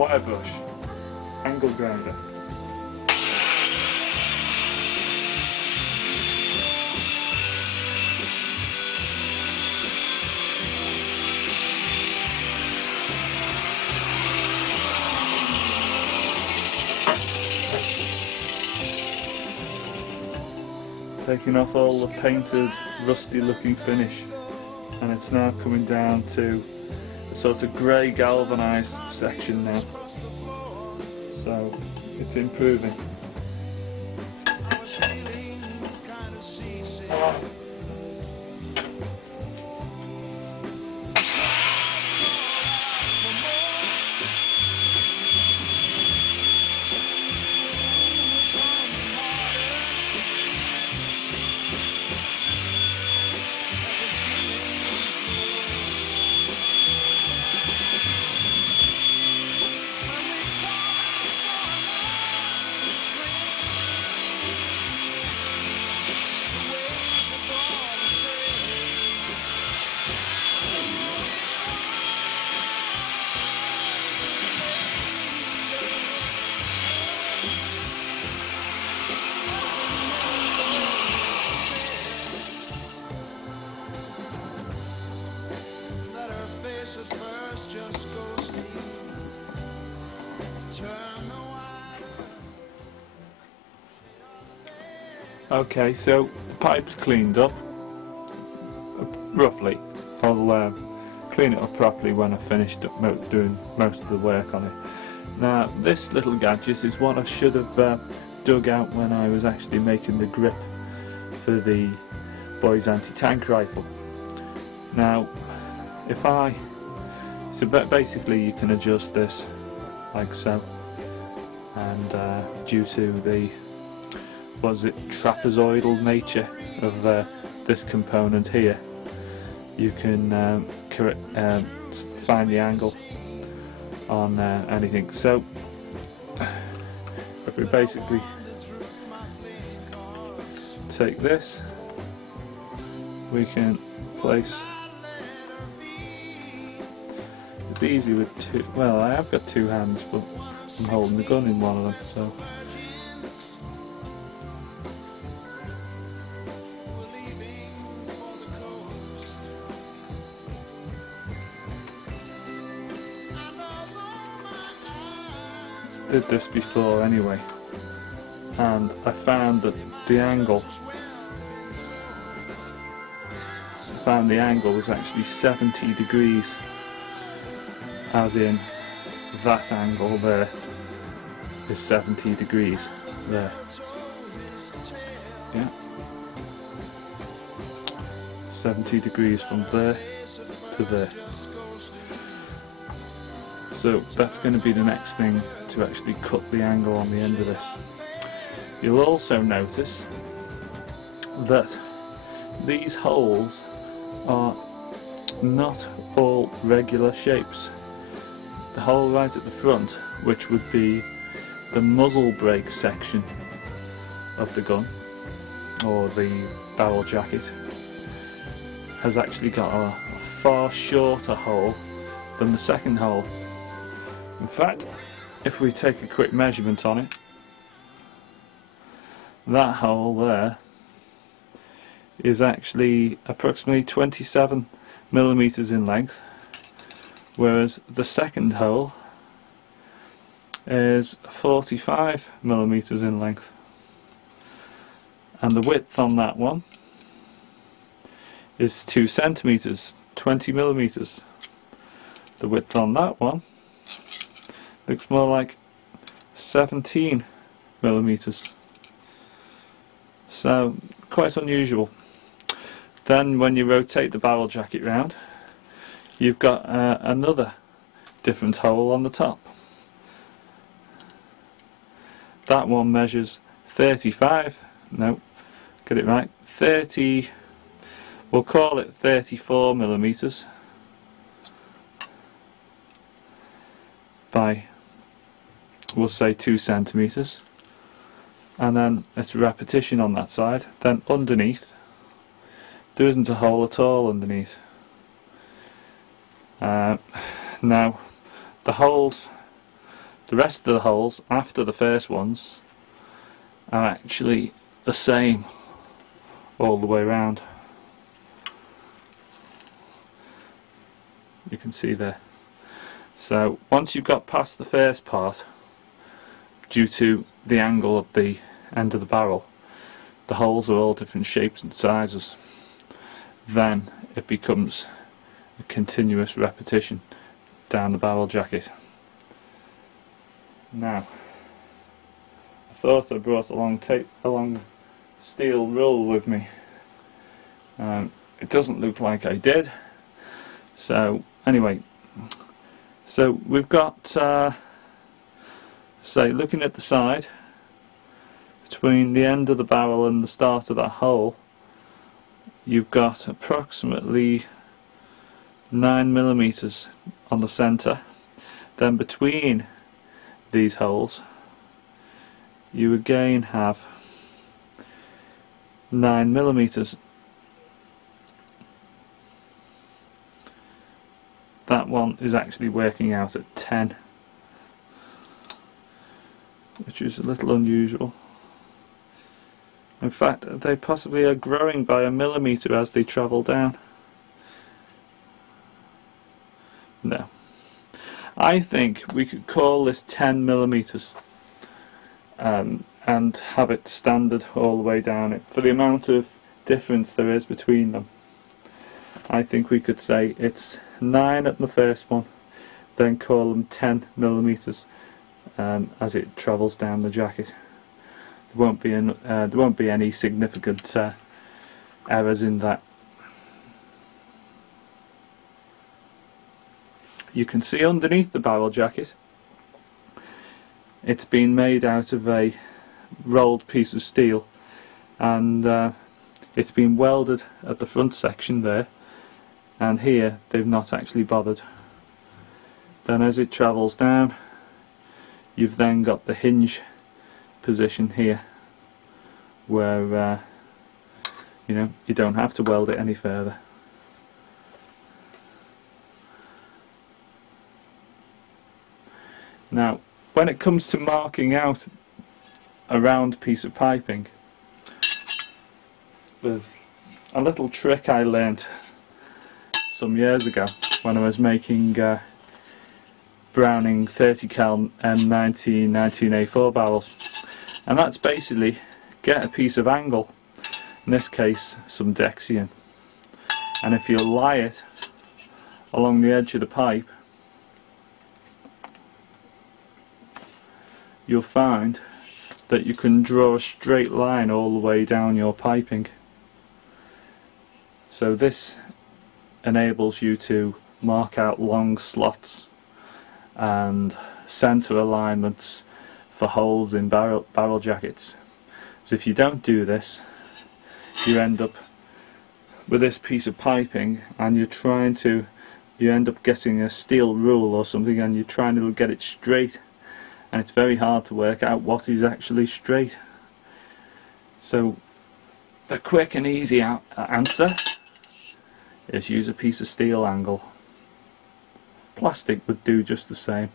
wire brush, angle grinder. Taking off all the painted, rusty looking finish, and it's now coming down to a sort of grey galvanised section now, so it's improving. Okay, so the pipe's cleaned up, roughly. I'll clean it up properly when I've finished doing most of the work on it. Now, this little gadget is what I should have dug out when I was actually making the grip for the boys' anti-tank rifle. Now, so basically you can adjust this like so, and due to the trapezoidal nature of this component here, you can find the angle on anything. So if we basically take this, we can place. It's easy with two. Well, I have got two hands, but I'm holding the gun in one of them, so. Did this before anyway, and I found that the angle was actually 70 degrees, as in that angle there is 70 degrees there. Yeah, 70 degrees from there to there. So that's going to be the next thing, to actually cut the angle on the end of this. You'll also notice that these holes are not all regular shapes. The hole right at the front, which would be the muzzle brake section of the gun, or the barrel jacket, has actually got a far shorter hole than the second hole. In fact, if we take a quick measurement on it, that hole there is actually approximately 27 millimeters in length, whereas the second hole is 45 millimeters in length, and the width on that one is 2 centimeters, 20 millimeters. The width on that one looks more like 17 millimeters, so quite unusual. Then when you rotate the barrel jacket round, you've got another different hole on the top. That one measures 35, no, get it right, 30, we'll call it 34 millimeters by, we'll say 2 centimeters, and then it's a repetition on that side. Then underneath, there isn't a hole at all underneath. Now the holes The rest of the holes after the first ones are actually the same all the way around. You can see there. So once you've got past the first part, due to the angle of the end of the barrel, the holes are all different shapes and sizes. Then it becomes a continuous repetition down the barrel jacket. Now, I thought I brought along steel rule with me. It doesn't look like I did. So anyway, so we've got, say, looking at the side, between the end of the barrel and the start of that hole, you've got approximately 9mm on the centre. Then between these holes you again have 9mm. That one is actually working out at 10, which is a little unusual. In fact, they possibly are growing by 1mm as they travel down. No. I think we could call this 10mm and have it standard all the way down it. For the amount of difference there is between them, I think we could say it's 9 at the first one, then call them 10mm as it travels down the jacket. There won't be any significant errors in that. You can see underneath the barrel jacket, it's been made out of a rolled piece of steel, and it's been welded at the front section there, and here they've not actually bothered. Then as it travels down, you've then got the hinge position here, where you know, you don't have to weld it any further. Now, when it comes to marking out a round piece of piping, there's a little trick I learnt some years ago when I was making Browning 30 cal M90 19A4 barrels, and that's basically get a piece of angle, in this case some Dexian, and if you lie it along the edge of the pipe, you'll find that you can draw a straight line all the way down your piping. So this enables you to mark out long slots and centre alignments for holes in barrel jackets. So if you don't do this, you end up with this piece of piping and you end up getting a steel rule or something, and you're trying to get it straight, and it's very hard to work out what is actually straight. So the quick and easy answer is use a piece of steel angle. Plastic would do just the same.